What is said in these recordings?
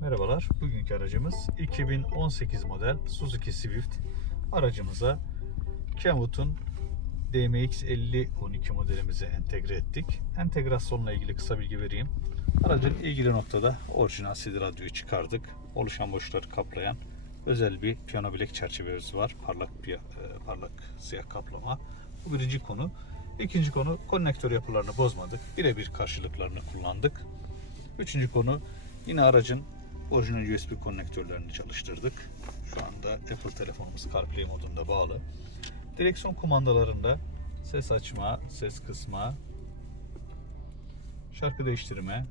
Merhabalar. Bugünkü aracımız 2018 model Suzuki Swift. Aracımıza Kenwood'un DMX 5012 modelimizi entegre ettik. Entegrasyonla ilgili kısa bilgi vereyim. Aracın ilgili noktada orijinal CD radyoyu çıkardık. Oluşan boşlukları kaplayan özel bir piyano bilek çerçevemiz var. Parlak bir, e, parlak siyah kaplama. Bu birinci konu. İkinci konu konnektör yapılarını bozmadık. Birebir karşılıklarını kullandık. Üçüncü konu yine aracın orijinal USB konnektörlerini çalıştırdık. Şu anda Apple telefonumuz CarPlay modunda bağlı. Direksiyon kumandalarında ses açma, ses kısma, şarkı değiştirme,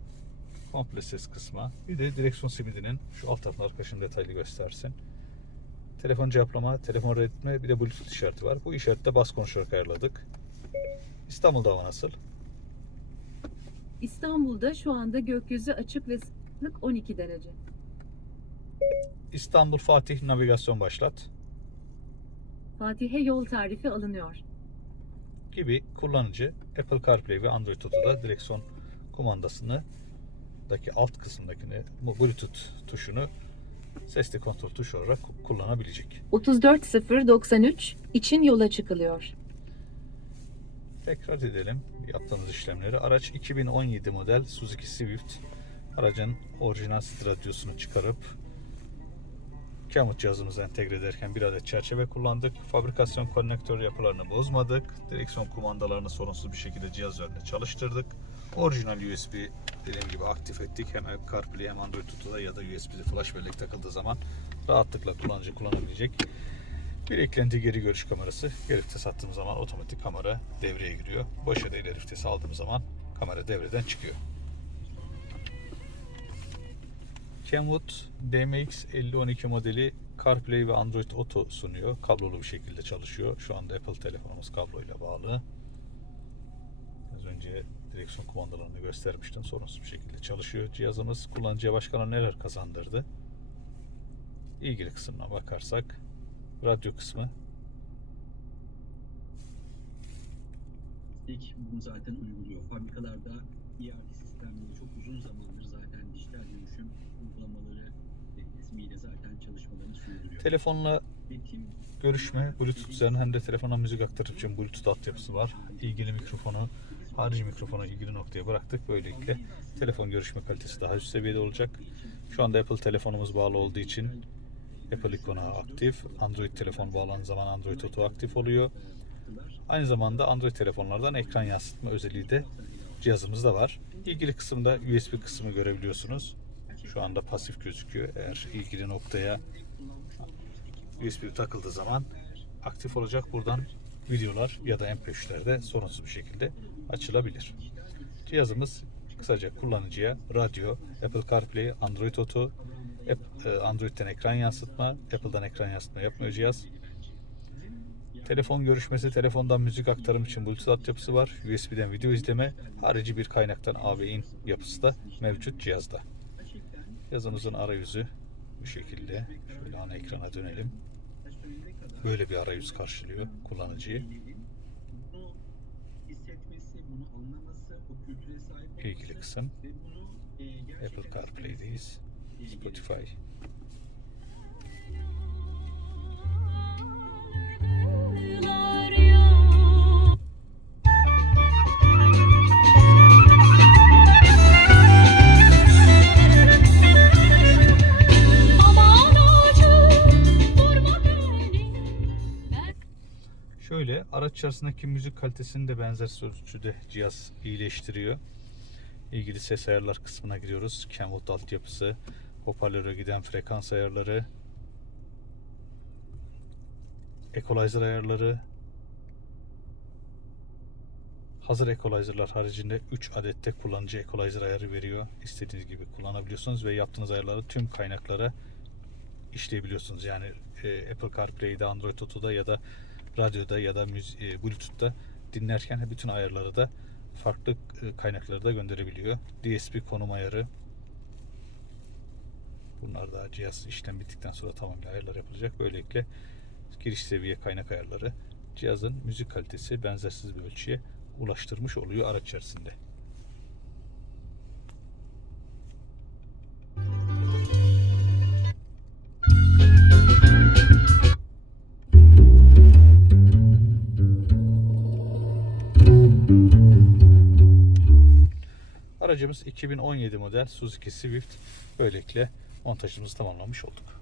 komple ses kısma, bir de direksiyon simidinin şu alt tarafın arkadaşın detaylı göstersin. Telefon cevaplama, telefon reddetme, bir de Bluetooth işareti var. Bu işarette bas konuşarak ayarladık. İstanbul'da hava nasıl? İstanbul'da şu anda gökyüzü açık ve sıcaklık 12 derece. İstanbul Fatih navigasyon başlat Fatih'e yol tarifi alınıyor. gibi kullanıcı Apple CarPlay ve Android Auto'da direksiyon kumandasını daki alt kısımdakini Bluetooth tuşunu sesli kontrol tuşu olarak kullanabilecek. 34093 için yola çıkılıyor. Tekrar edelim yaptığımız işlemleri. Araç 2017 model Suzuki Swift. Aracın orijinal radyosunu çıkarıp Kenwood cihazımıza entegre ederken bir adet çerçeve kullandık. Fabrikasyon konnektör yapılarını bozmadık. Direksiyon kumandalarını sorunsuz bir şekilde cihaz üzerinde çalıştırdık. Orijinal USB dediğim gibi aktif ettik. Hem CarPlay hem Android Auto'da ya da USB flash bellek takıldığı zaman rahatlıkla kullanıcı kullanabilecek bir eklenti geri görüş kamerası. Geri vites attığımız zaman otomatik kamera devreye giriyor. Boş ya da ileri vitesi aldığımız zaman kamera devreden çıkıyor. Kenwood DMX 5012 modeli CarPlay ve Android Auto sunuyor. Kablolu bir şekilde çalışıyor. Şu anda Apple telefonumuz kabloyla bağlı. Az önce direksiyon kumandalarını göstermiştim. Sorunsuz bir şekilde çalışıyor. Cihazımız kullanıcıya başkana neler kazandırdı? İlgili kısmına bakarsak radyo kısmı ilk bunu zaten uyguluyor. Fabrikalarda ERP sistemleri çok uzun zamandır telefonla görüşme Bluetooth üzerinden hem de telefona müzik aktarıp için Bluetooth altyapısı var. İlgili mikrofonu harici mikrofonu ilgili noktaya bıraktık. Böylelikle telefon görüşme kalitesi daha üst seviyede olacak. Şu anda Apple telefonumuz bağlı olduğu için Apple ikonu aktif. Android telefon bağlanan zaman Android Auto aktif oluyor. Aynı zamanda Android telefonlardan ekran yansıtma özelliği de cihazımızda var. İlgili kısımda USB kısmı görebiliyorsunuz. Şu anda pasif gözüküyor. Eğer ilgili noktaya USB takıldığı zaman aktif olacak. Buradan videolar ya da MP3'ler de sorunsuz bir şekilde açılabilir. Cihazımız kısaca kullanıcıya radyo, Apple CarPlay, Android Auto, e, Android'den ekran yansıtma, Apple'dan ekran yansıtma yapmıyor cihaz. Telefon görüşmesi, telefondan müzik aktarım için Bluetooth altyapısı var. USB'den video izleme, harici bir kaynaktan A ve in yapısı da mevcut cihazda. Yazımızın arayüzü bu şekilde. Şöyle ana ekrana dönelim. Böyle bir arayüz karşılıyor kullanıcıyı. İlgili kısım Apple CarPlay'deyiz. Spotify. Araç içerisindeki müzik kalitesini de benzer ölçüde cihaz iyileştiriyor. İlgili ses ayarlar kısmına gidiyoruz. Kenwood altyapısı, hoparlöre giden frekans ayarları, equalizer ayarları, hazır equalizer'lar haricinde 3 adette kullanıcı equalizer ayarı veriyor. İstediğiniz gibi kullanabiliyorsunuz ve yaptığınız ayarları tüm kaynaklara işleyebiliyorsunuz. Yani e, Apple CarPlay'de, Android Auto'da ya da radyoda ya da e, Bluetooth'ta dinlerken bütün ayarları da farklı e, kaynaklara da gönderebiliyor. DSP konum ayarı. Bunlar da cihaz işlem bittikten sonra tamamıyla ayarlar yapılacak. Böylelikle giriş seviye kaynak ayarları cihazın müzik kalitesi benzersiz bir ölçüye ulaştırmış oluyor araç içerisinde. Aracımız 2017 model Suzuki Swift. Böylelikle montajımızı tamamlamış olduk.